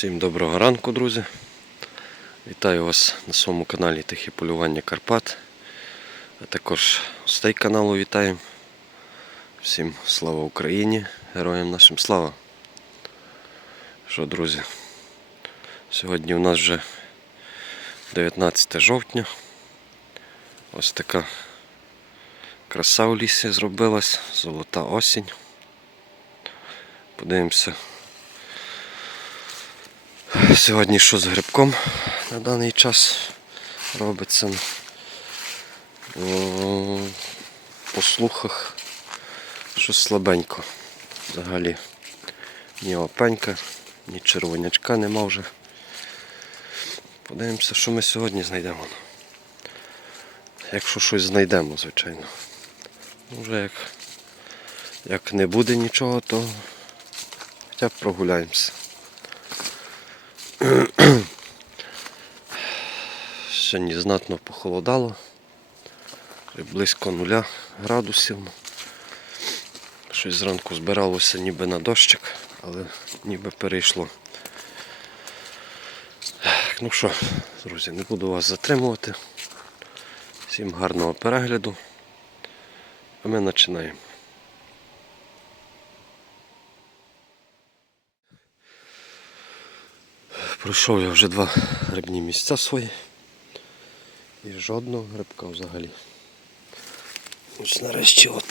Всім доброго ранку, друзі. Вітаю вас на своєму каналі Тихе полювання Карпат. А також гостей каналу вітаю. Всім слава Україні, героям нашим слава. Що, друзі, сьогодні у нас вже 19 жовтня. Ось така краса у лісі зробилась, золота осінь. Подивимося. Сьогодні що з грибком на даний час робиться. По слухах щось слабенько. Взагалі ні опенька, ні червонячка нема вже. Подивимося, що ми сьогодні знайдемо. Якщо щось знайдемо, звичайно. Ну, Вже як, як не буде нічого, то хоча б прогуляємося. Сьогодні знатно похолодало. Близько нуля градусів. Щось зранку збиралося ніби на дощик, але ніби перейшло. Ну що, друзі, не буду вас затримувати. Всім гарного перегляду. А ми починаємо. Пройшов я вже два грибні місця свої. І жодного грибка взагалі. Ось нарешті от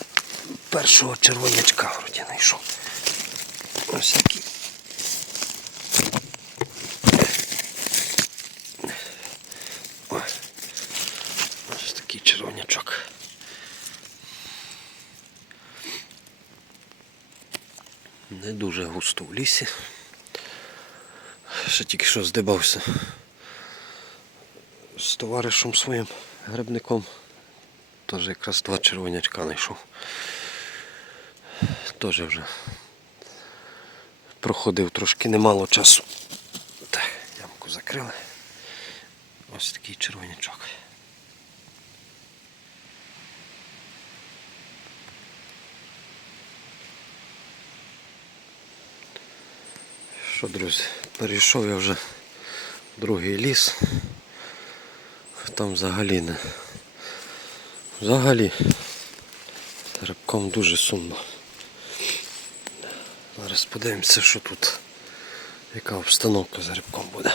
першого червонячка вроді знайшов. Ось такий. Ось такий червонячок. Не дуже густо в лісі. Ще тільки що здибався з товаришем своїм грибником. Теж якраз два червонячка знайшов. Теж вже проходив трошки немало часу. Так, ямку закрили. Ось такий червонячок. Що, друзі, перейшов я вже другий ліс. Там взагалі не. Взагалі рибком дуже сумно. Зараз подивимося, що тут, яка обстановка з рибком буде.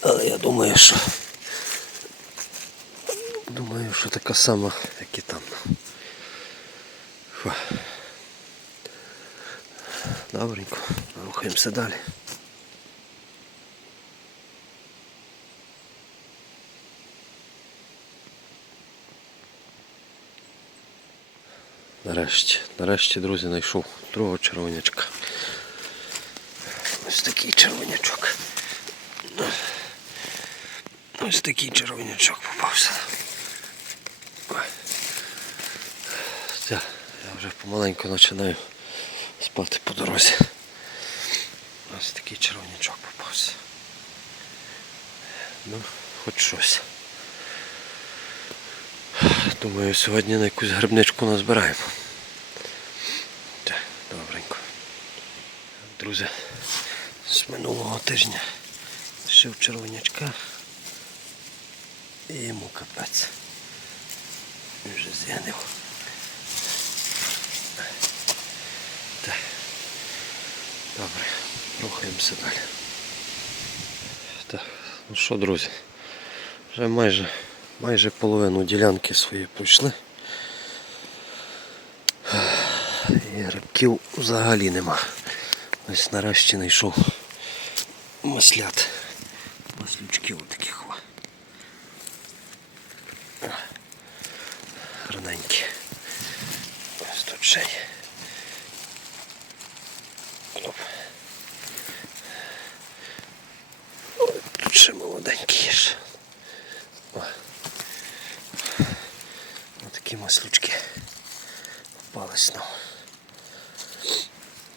Але я думаю, що думаю, що така сама, як і там. Фу. Добренько, рухаємося далі. Нарешті, нарешті, друзі, знайшов другого червонячка. Ось такий червонячок. Ось такий червонячок попався. Я, вже помаленьку починаю спати по дорозі. Ось такий червонячок попався. Ну, хоч щось. Думаю, сьогодні на якусь грибничку назбираємо. Так, добренько. Друзі, з минулого тижня лишив червонячка і йому капець. Вже з'янив. Так. Добре, рухаємося далі. Так, ну що, друзі, вже майже майже половину ділянки свої пройшли. І рибків взагалі нема. Ось нарешті знайшов маслят. Маслючки таких. о. Гарненькі. Ось тут ще є. Оп. Ой, Тут ще молоденькі є. ще. О. Отакі маслючки попались нам.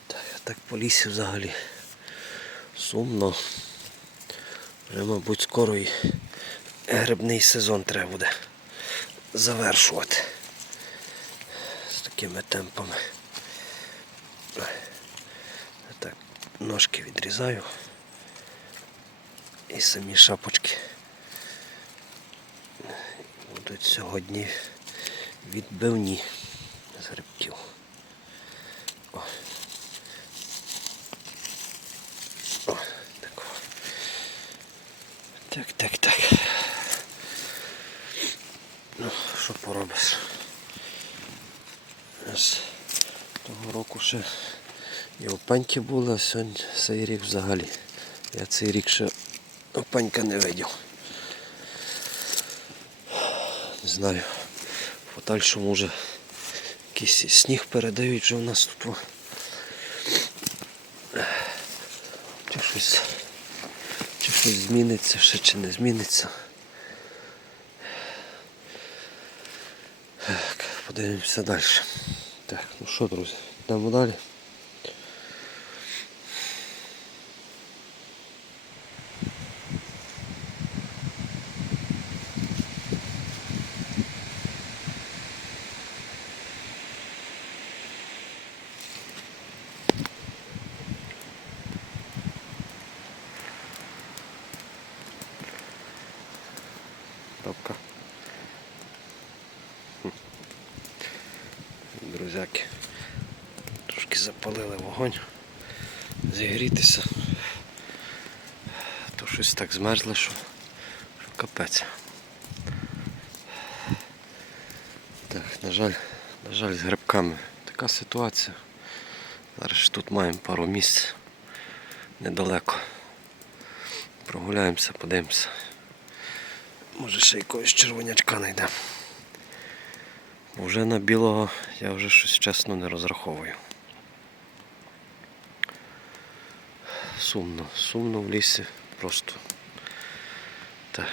Так, а так по лісі взагалі сумно. Вже, мабуть, скоро і грибний сезон треба буде завершувати з такими темпами. Так, ножки відрізаю. І самі шапочки будуть сьогодні відбивні з грибків. Так, так, так. Ну, що поробиш? Аж того року ще і опаньки були, а сьогодні цей рік взагалі. Я цей рік ще опанька не видів. Не знаю. В подальшому вже якийсь сніг передають вже в нас тут. Чи щось, чи щось зміниться, ще чи не зміниться. Так, подивимося далі. Так, ну що, друзі, йдемо далі. Друзяки. Трошки запалили вогонь. Зігрітися. То щось так змерзло, що, що капець. Так, на жаль, на жаль, з грибками така ситуація. Зараз тут маємо пару місць недалеко. Прогуляємося, подивимося. Може ще якогось червонячка знайдемо. Вже на білого я вже щось чесно не розраховую. Сумно, сумно в лісі просто. Так.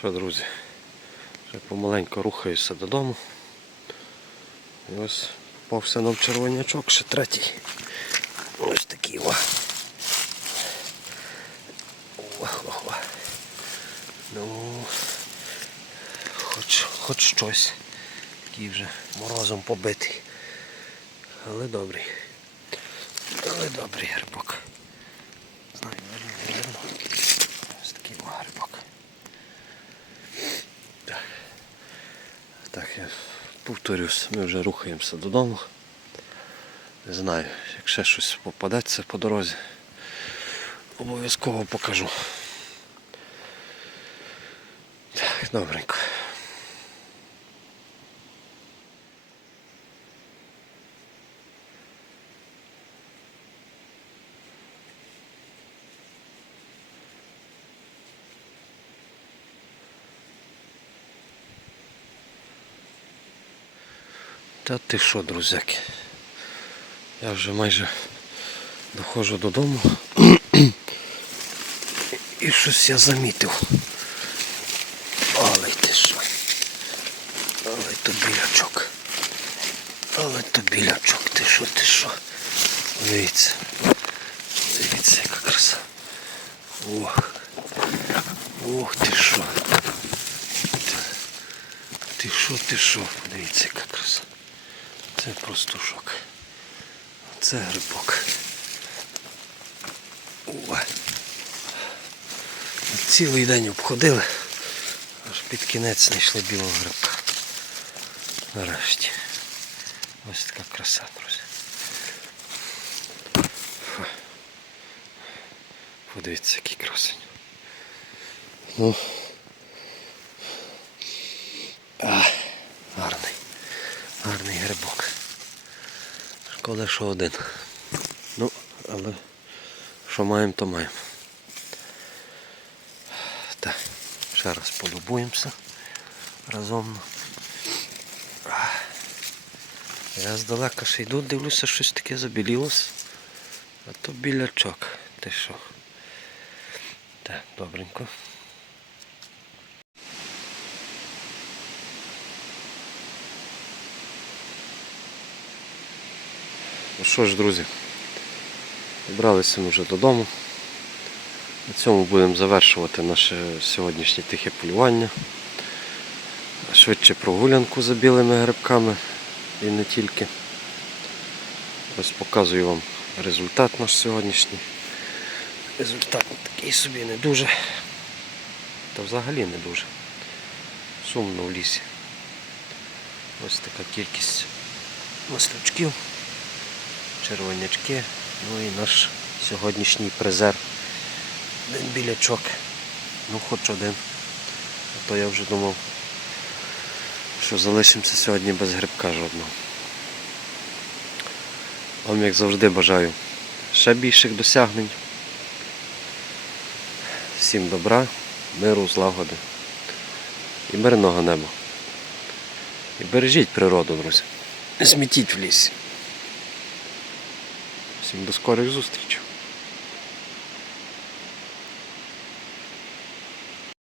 Що, друзі? Вже помаленьку рухаюся додому. І ось попався нам червонячок, ще третій. Ось такий о. Ну хоч, хоч щось. Такий вже морозом побитий. Але добрий. Але добрий грибок. Знаю, видно, не видно. Ось такий о грибок. Так. Так, я повторюсь, ми вже рухаємося додому. Не знаю, якщо щось попадеться по дорозі, обов'язково покажу. Так, добренько. Та ти що, друзяки? Я вже майже доходжу додому. І щось я замітив. Але ти що? Але то білячок. Але то білячок, ти що, ти що? Дивіться. Дивіться, яка краса. Ох. Ох ти що. Ти що, ти що? Дивіться, яка краса. Це просто шок. Це грибок. О. Цілий день обходили, аж під кінець знайшли білого грибка. Нарешті. Ось така краса, друзі. Подивіться, який красень. Ну. А, гарний. Гарний грибок. Шкода, що один. Ну, але що маємо, то маємо. Так, ще раз полюбуємося. разом. Я здалека ще йду, дивлюся, щось таке забілілося. А то білячок. Ти що? Так, добренько. Ну що ж, друзі, добралися ми вже додому. На цьому будемо завершувати наше сьогоднішнє тихе полювання. Швидше прогулянку за білими грибками і не тільки. Ось показую вам результат наш сьогоднішній. Результат такий собі не дуже. Та взагалі не дуже. Сумно в лісі. Ось така кількість маслючків, червонячки, ну і наш сьогоднішній призер. Один білячок. Ну хоч один. А то я вже думав, що залишимося сьогодні без грибка жодного. Вам, як завжди, бажаю ще більших досягнень. Всім добра, миру, злагоди і мирного неба. І бережіть природу, друзі. Не смітіть в лісі. Всім до скорих зустрічей.